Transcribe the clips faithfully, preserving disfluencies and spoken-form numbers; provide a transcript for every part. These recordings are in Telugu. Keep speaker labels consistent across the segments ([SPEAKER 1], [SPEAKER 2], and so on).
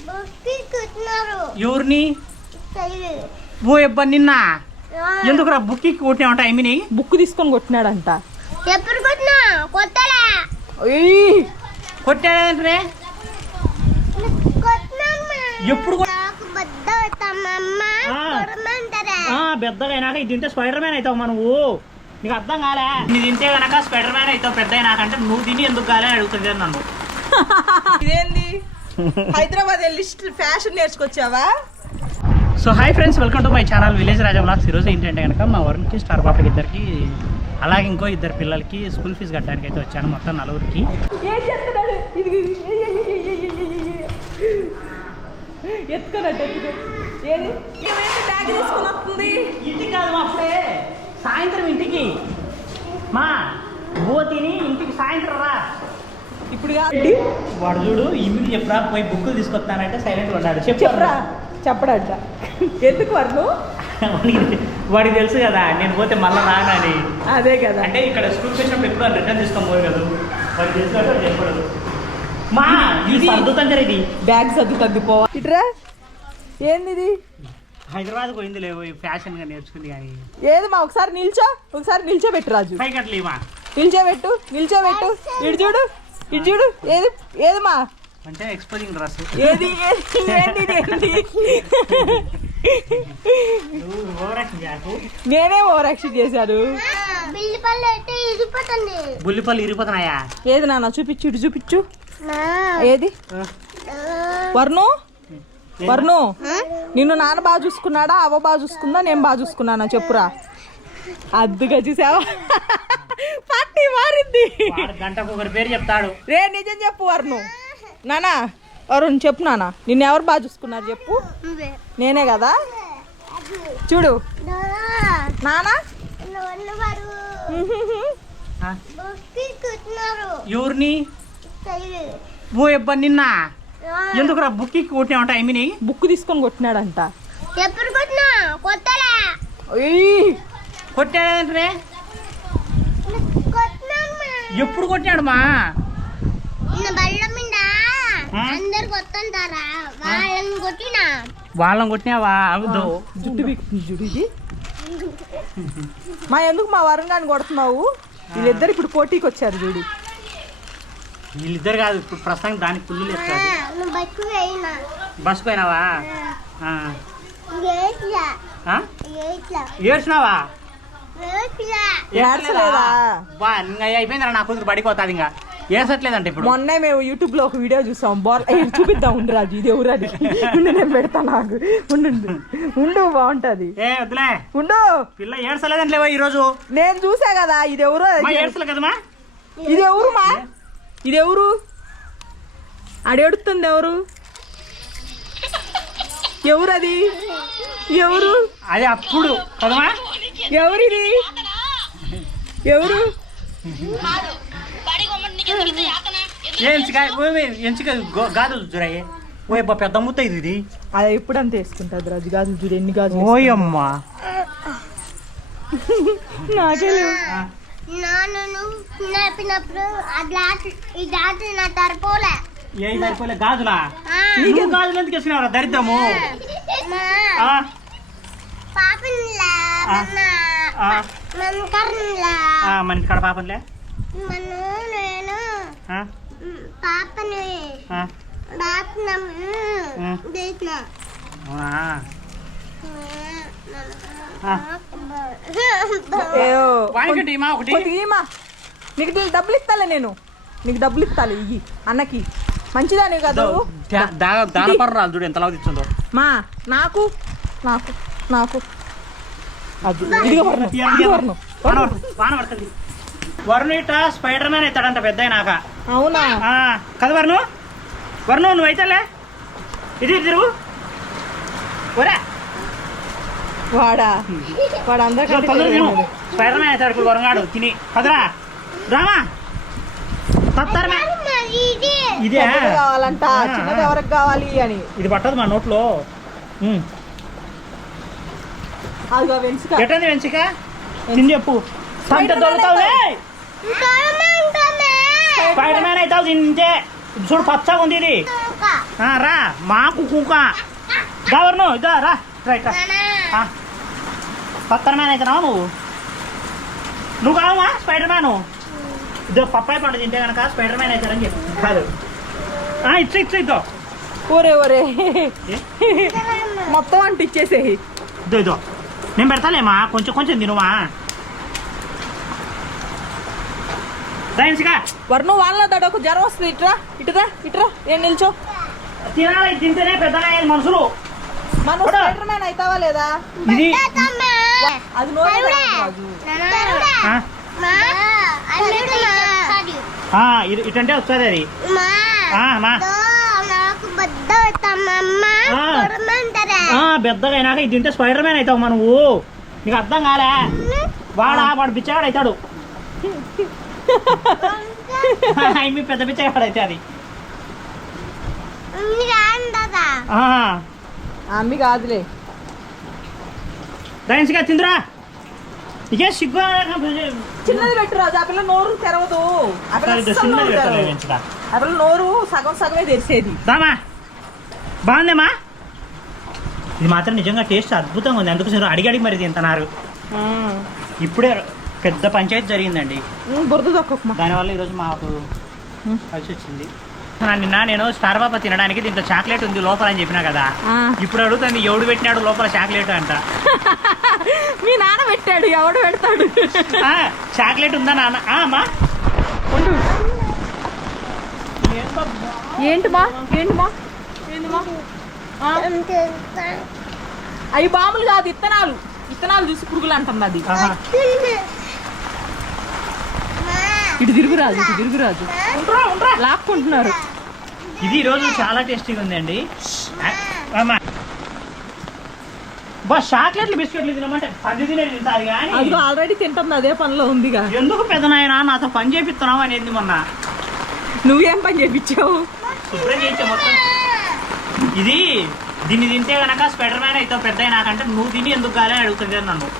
[SPEAKER 1] ఎవరిని ఓ అబ్బా నిన్న ఎందుకురా బుక్కి కొట్టినావంట ఐమిని
[SPEAKER 2] బుక్ తీసుకొని కొట్టినాడంట.
[SPEAKER 3] ఎప్పుడు కొట్టినా కొట్టలే
[SPEAKER 1] కొట్టాడంటే ఎప్పుడు పెద్దగా అయినాక ఇది తింటే స్పైడర్ మ్యాన్ అవుతావు నువ్వు. నీకు అర్థం కాలే, నీ తింటే కనుక స్పైడర్ మ్యాన్ అవుతావు పెద్ద అయినాకంటే నువ్వు తిని ఎందుకు కాలే అని అడుగుతుంది నన్ను.
[SPEAKER 2] ఇదేంది హైదరాబాద్ వెళ్ళి ఫ్యాషన్ నేర్చుకొచ్చావా?
[SPEAKER 1] So hi friends, welcome to my channel village Raja vlogs. ఈరోజు ఏంటంటే కనుక మా వరుణ్కి స్టార్ పాపకి ఇద్దరికి అలాగే ఇంకో ఇద్దరు పిల్లలకి స్కూల్ ఫీజు కట్టడానికి అయితే వచ్చాను, మొత్తం నలుగురికి. ఇంటికి కాదు మా అప్పుడే సాయంత్రం ఇంటికి మా బో తిని ఇంటికి సాయంత్రం రా.
[SPEAKER 2] ఇప్పుడు
[SPEAKER 1] వాడు చూడు ఇమిడి చెప్పరా పోయి బుక్కులు తీసుకొస్తానంటే సైలెంట్ ఉన్నాడు.
[SPEAKER 2] చెప్పరా చెప్పడంట ఎందుకు వాడు
[SPEAKER 1] వాడికి తెలుసు కదా నేను పోతే మళ్ళీ రానని.
[SPEAKER 2] అదే కదా,
[SPEAKER 1] అంటే ఇక్కడ స్కూల్ వచ్చినప్పుడు ఎప్పుడు రిటర్న్ తీసుకొని పోయి కదా వాడికి తెలిసినట్టు చెప్పకూడదు. మా ఇది సర్దుతుంది ఇది
[SPEAKER 2] బ్యాగ్ సర్దుతుంది పోవా. ఇట్రా ఏంది ఇది?
[SPEAKER 1] హైదరాబాద్ పోయింది లేవు ఫ్యాషన్ గా నేర్చుకుంది కానీ.
[SPEAKER 2] ఏది మా ఒకసారి నిల్చో, ఒకసారి నిల్చోబెట్టు రాజు.
[SPEAKER 1] పైకి అట్లేమా
[SPEAKER 2] నిల్చోబెట్టు నిల్చోబెట్టు ఇటు చూడు ఇటు చూడు. ఏది ఏది మా
[SPEAKER 1] అంటే ఎక్స్పోజింగ్ డ్రెస్
[SPEAKER 2] ఏది నేనే ఓవర్ యాక్షన్ చేశాను.
[SPEAKER 1] బుల్లిపల్లి ఇరిపోతున్నాయా?
[SPEAKER 2] ఏది నాన్న చూపించు, ఇటు చూపించు. ఏది వర్ణు వర్ణు నిన్ను నాన్న బాగా చూసుకున్నాడా, అవ్వ బాగా చూసుకుందా, నేను బాగా చూసుకున్నానా చెప్పురా. అద్దుగా చూసావా పార్టీ మారింది.
[SPEAKER 1] గంటకు ఒకరి పేరు చెప్తాడు.
[SPEAKER 2] రే నిజం చెప్పు వర్ణు. నానా వరుణ్ చెప్పు నాన్న, నిన్ను ఎవరు బాగా చూసుకున్నారు చెప్పు. నేనే కదా. చూడు నానా
[SPEAKER 1] ఎవరిని ఓ అబ్బా నిన్న ఎందుకురా బుక్కి కొట్టినావంట ఐమిని
[SPEAKER 2] బుక్ తీసుకొని కొట్టినాడంట.
[SPEAKER 3] ఎప్పుడు కొట్టినా కొట్టలే
[SPEAKER 1] కొట్టాడంటే ఎప్పుడు కొట్టాడు మా
[SPEAKER 3] అందరు కొట్టుంటారా వాళ్ళని కొట్టినా
[SPEAKER 1] వాళ్ళని కొట్టినావా? అవుదు
[SPEAKER 2] జుట్టు జుడు ఇది మా ఎందుకు మా వరుణ్ గారిని కొడుతున్నావు? వీళ్ళిద్దరు ఇప్పుడు పోటీకి వచ్చారు చూడు.
[SPEAKER 1] వీళ్ళిద్దరు కాదు ఇప్పుడు ప్రస్తుతానికి దానికి పుల్లు బస్సు పోయినావా? ఏడ్చినావా?
[SPEAKER 2] ఏడ్చలేదా?
[SPEAKER 1] బా ఇంకా అయిపోయిందిరా నా కూతురు బడికి పోతుంది ఇంకా ఏసట్లేదంటే ఇప్పుడు.
[SPEAKER 2] మొన్నే మేము యూట్యూబ్ లో ఒక వీడియో చూసాం, బాల్ చూపిద్దాం ఉండు రాజు. ఇది ఎవరు అది ఉండు నేను పెడతా, నాకు ఉండు ఉండు బాగుంటది.
[SPEAKER 1] ఏ వద్దులే
[SPEAKER 2] ఉండు.
[SPEAKER 1] పిల్ల ఏడ్చలేదంటే లేవా ఈ రోజు?
[SPEAKER 2] నేను చూసా కదా. ఇది ఎవరు?
[SPEAKER 1] ఏడ్చలే కదమ్మా.
[SPEAKER 2] ఇది ఎవరు మా? ఇది ఎవరు? అడేడుతుంది ఎవరు? ఎవరు అది? ఎవరు
[SPEAKER 1] అది? అప్పుడు కదమ్మా.
[SPEAKER 2] ఎవరు ఇది? ఎవరు?
[SPEAKER 1] ఎంచిక గాజులు చూరాయి. ఓ అబ్బా పెద్ద ముత్త ఇది ఇది.
[SPEAKER 2] అది ఎప్పుడంతా వేసుకుంటుంది రాజు గాజులు చూడు ఎన్ని గాజులు.
[SPEAKER 1] ఓయమ్మా
[SPEAKER 2] నాకే
[SPEAKER 3] చిన్నప్పుడు నా తరపోలే
[SPEAKER 1] ఏ సరిపోలే గాజులా? నీకు గాజులు ఎందుకు వేసుకున్నారా దరిద్రము? మన ఇంటి కాడ పాపంలే
[SPEAKER 3] నేను పాపని
[SPEAKER 2] నీకు డబ్బులు ఇస్తాలే, నేను నీకు డబ్బులు ఇస్తాలే. ఇవి అన్నకి మంచిదాని కదా.
[SPEAKER 1] దానపర్రాలు చూడు ఎంతలా తెచ్చిందో
[SPEAKER 2] మా. నాకు నాకు నాకు
[SPEAKER 1] వరుణ్ ఇట స్పైడర్ మ్యాన్ అవుతాడంట పెద్ద అయినాక.
[SPEAKER 2] అవునా?
[SPEAKER 1] కదా వరుణు. వరుణు నువ్వు అయితేలే ఇది తిరుగు. ఒరే
[SPEAKER 2] వాడా వాడు అందరికీ
[SPEAKER 1] స్పైడర్ మ్యాన్ అవుతాడు వరుణాడు తిని. కదరా రామా ఇదే
[SPEAKER 2] కావాలంట. చిన్నది ఎవరికి కావాలి అని.
[SPEAKER 1] ఇది పట్టదు మా నోట్లో.
[SPEAKER 2] అదిగో వెంచుక.
[SPEAKER 1] ఎట్టంది వెంచుక? తిని చెప్పు. సంత దొరుకుతావు స్పైడర్ మ్యాన్ అవుతావు తింటే. చూడు పచ్చగా ఉంది ఇది
[SPEAKER 3] ఇంకా.
[SPEAKER 1] ఆ, రా మాకు కుక్క గవర్ను ఇదో రా రైట్ రా
[SPEAKER 3] నానా.
[SPEAKER 1] పక్కన మ్యాన్ అవుతున్నావా నువ్వు నువ్వు కావమ్మా స్పైడర్ మ్యాను ఇదో పప్పాయి పండు తింటే కనుక స్పైడర్ మ్యాన్ అవుతారని చెప్పి కాదు ఆ, ఇచ్చు ఇచ్చు ఇద్దో
[SPEAKER 2] ఒరే ఒరే
[SPEAKER 1] ఏ?
[SPEAKER 2] మొత్తం అంట ఇచ్చేసేయి.
[SPEAKER 1] ఇదో ఇదో నేను పెడతాలేమా కొంచెం కొంచెం తినుమా సైన్స్గా
[SPEAKER 2] వర్ణం వాళ్ళ దాడు ఒక జ్వరం వస్తుంది. ఇటురా ఇటురా ఇటురా ఏం నిల్చో.
[SPEAKER 1] తినాలి ఇది తింటేనే పెద్దగా అయ్యేది మనుషులు
[SPEAKER 2] మనం
[SPEAKER 1] కూడా.
[SPEAKER 2] స్పైడర్ మ్యాన్ అవుతావా
[SPEAKER 1] ఇది
[SPEAKER 3] తమ్మా.
[SPEAKER 2] అది నోరే
[SPEAKER 3] ఎవడే?
[SPEAKER 2] రాదు.
[SPEAKER 3] నానా.
[SPEAKER 1] ఆ,
[SPEAKER 3] మా. అల్లుడు మా.
[SPEAKER 1] ఆ, ఇది ఇటంటే వస్తుంది అది
[SPEAKER 3] మా.
[SPEAKER 1] ఆ, మా
[SPEAKER 3] తో నాకు బద్ద అవుతామమ్మ.
[SPEAKER 1] ఆ.
[SPEAKER 3] కొరమంటారా?
[SPEAKER 1] ఆ, పెద్దగా అయినాక ఇది తింటే స్పైడర్ మ్యాన్ అవుతావు మా నువ్వు నీకు అర్థం కాలే వాడా వాడు బిచ్చగాడు అవుతాడు మీ పెద్ద బిచ్చగాడు అయితే అది
[SPEAKER 3] మీరు అంటదా?
[SPEAKER 1] ఆ,
[SPEAKER 2] అమ్మి కాదులే.
[SPEAKER 1] సైన్స్గా తిందురా ఇకే సిగ్గు
[SPEAKER 2] చిన్నది పెట్టు రాజు. ఆ పిల్ల నోరు తెరవదు. ఆ పిల్ల అస్సలు నోరు తెరవదు. ఆ పిల్ల నోరు సగం సగమే తెరిసేది.
[SPEAKER 1] దామా బాగుందేమా ఇది మాత్రం నిజంగా టేస్ట్ అద్భుతంగా ఉంది అందుకు సార్ అడిగి అడిగి మరి తింటున్నారు ఇప్పుడే పెద్ద పంచాయతీ జరిగిందండి
[SPEAKER 2] ఉమ్, బురద తొక్కమా.
[SPEAKER 1] దానివల్ల ఈరోజు మాకు కలిసి వచ్చింది నా- నిన్న నేను స్టార్ బాబా తినడానికి దీంట్లో చాక్లెట్ ఉంది లోపల అని చెప్పినా కదా
[SPEAKER 2] ఆ.
[SPEAKER 1] ఇప్పుడు అడుగుతుంది ఎవడు పెట్టినాడు లోపల చాక్లెట్ అంట
[SPEAKER 2] మీ నాన్న పెట్టాడు ఎవడు పెడతాడు.
[SPEAKER 1] ఆ, చాక్లెట్ ఉందా నాన్న ఆ, అమ్మా
[SPEAKER 2] ఉండు. ఏంటిమా ఏంటిమా ఏంటిమా అవి బాములు కాదు ఇత్తనాలు. ఇత్తనాలు చూసి పురుగులు అంటుంది అది.
[SPEAKER 1] ఆహా.
[SPEAKER 2] ఇటు తిరుగురాజు ఇటు తిరుగురాజు
[SPEAKER 1] ఉండ్రా, ఉండ్రా.
[SPEAKER 2] లాక్కుంటున్నారు.
[SPEAKER 1] ఇది ఈరోజు చాలా టేస్టీగా ఉందండి అమ్మా బా చాక్లెట్లు బిస్కెట్లు తినమంటే పది తినేది తింటారు కానీ
[SPEAKER 2] అది ఆల్రెడీ తింటుంది అదే పనిలో ఉందిగా.
[SPEAKER 1] ఎందుకు పెద్దనాయన నాతో పని చేపిస్తున్నావు అనేది మొన్న
[SPEAKER 2] నువ్వేం పని చేపించావు.
[SPEAKER 1] శుభ్రం చేయించే మొత్తం ఇది దీన్ని తింటే కనుక స్పైడర్ మ్యాన్ అవుతావు పెద్ద నాకంటే నువ్వు తిని ఎందుకు కాలే అని అడుగుతుంది అని నన్ను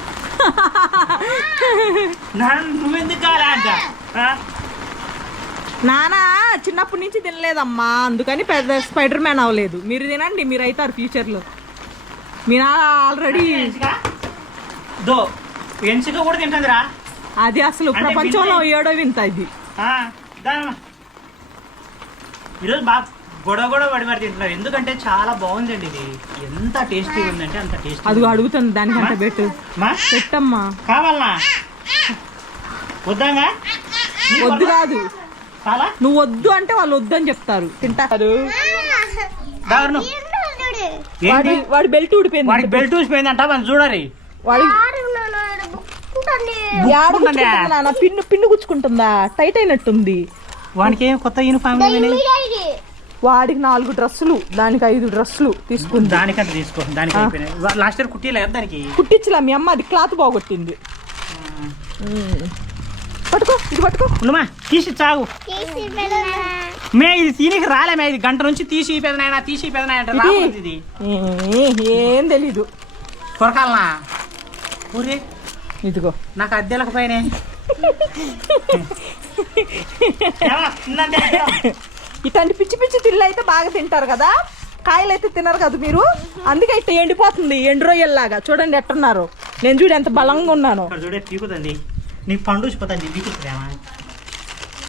[SPEAKER 1] నన్ను నువ్వెందుకు కాలే అంట ఆ?
[SPEAKER 2] నానా చిన్నప్పటి నుంచి తినలేదమ్మా అందుకని పెద్ద స్పైడర్ మ్యాన్ అవ్వలేదు. మీరు తినండి మీరు అవుతారు ఫ్యూచర్లో. మీ నాన్న ఆల్రెడీ
[SPEAKER 1] ఎంచుక? దో ఎంచుక కూడా తింటుందిరా
[SPEAKER 2] అది అసలు
[SPEAKER 1] అంటే
[SPEAKER 2] ప్రపంచంలో
[SPEAKER 1] బిల్లి-
[SPEAKER 2] ఏడో వింత ఇది.
[SPEAKER 1] ఆ, దానమ్మా. ఈరోజు బాగా గొడవ గొడవ పడి మరి తింటున్నారు ఎందుకంటే చాలా బాగుందండి ఇది ఎంత టేస్టీగా ఉందంటే అంత టేస్టీ
[SPEAKER 2] అది అడుగుతుంది దానికంటే పెట్టు
[SPEAKER 1] మా
[SPEAKER 2] పెట్టమ్మా.
[SPEAKER 1] కావాలనా వద్దాగా
[SPEAKER 2] వద్దు కాదు
[SPEAKER 1] చాలా
[SPEAKER 2] నువ్వు వద్దు అంటే వాళ్ళు వద్దు అని చెప్తారు తింటారు.
[SPEAKER 1] దారుణం
[SPEAKER 2] వాడి
[SPEAKER 1] ఏంటి
[SPEAKER 2] వాడి బెల్ట్ ఊడిపోయింది.
[SPEAKER 1] వాడికి బెల్ట్ ఊసిపోయిందంట మనం చూడరి
[SPEAKER 2] వాడి యాడ
[SPEAKER 1] బుక్కుంటుందా?
[SPEAKER 2] గుచ్చుకుంటుందా నాన్న? Pin pin గుచ్చుకుంటుందా? టైట్ అయినట్టుంది.
[SPEAKER 1] వానికి ఏం కొత్త యూనిఫామ్
[SPEAKER 2] వాడికి నాలుగు డ్రెస్సులు దానికి ఐదు డ్రెస్సులు తీసుకుంది.
[SPEAKER 1] దానికంత తీసుకో దానికి
[SPEAKER 2] ఆ.
[SPEAKER 1] అయిపోయినాయి లాస్ట్ ఇయర్ కుట్టిలేదు దానికి
[SPEAKER 2] కుట్టించలే మీ అమ్మ అది క్లాత్ బాగొట్టింది. ఉమ్. పట్టుకో ఇది పట్టుకో.
[SPEAKER 1] ఉండమా తీసి చాగు మే ఇది తీనికి రాలే మే ఇది గంట నుంచి తీసి పెదనాయన తీసి పెదనాయన అంటే రాకూడదు ఇది
[SPEAKER 2] ఏ, ఏం తెలీదు.
[SPEAKER 1] కొరకాలనా ఊరే
[SPEAKER 2] ఇదిగో
[SPEAKER 1] నాకు అద్దెలకు పైన
[SPEAKER 2] ఇట్లాంటి పిచ్చి పిచ్చి తిల్లు అయితే బాగా తింటారు కదా. కాయలు అయితే తినరు కదా మీరు. అందుకే ఇట్లా ఎండిపోతుంది ఎండు రొయ్యల్లాగా. చూడండి ఎట్టున్నారు. నేను చూడు ఎంత బలంగా ఉన్నాను.
[SPEAKER 1] చూడే పీకుతుంది నీకు పండు వచ్చిపోతుంది పీకుతుందేమా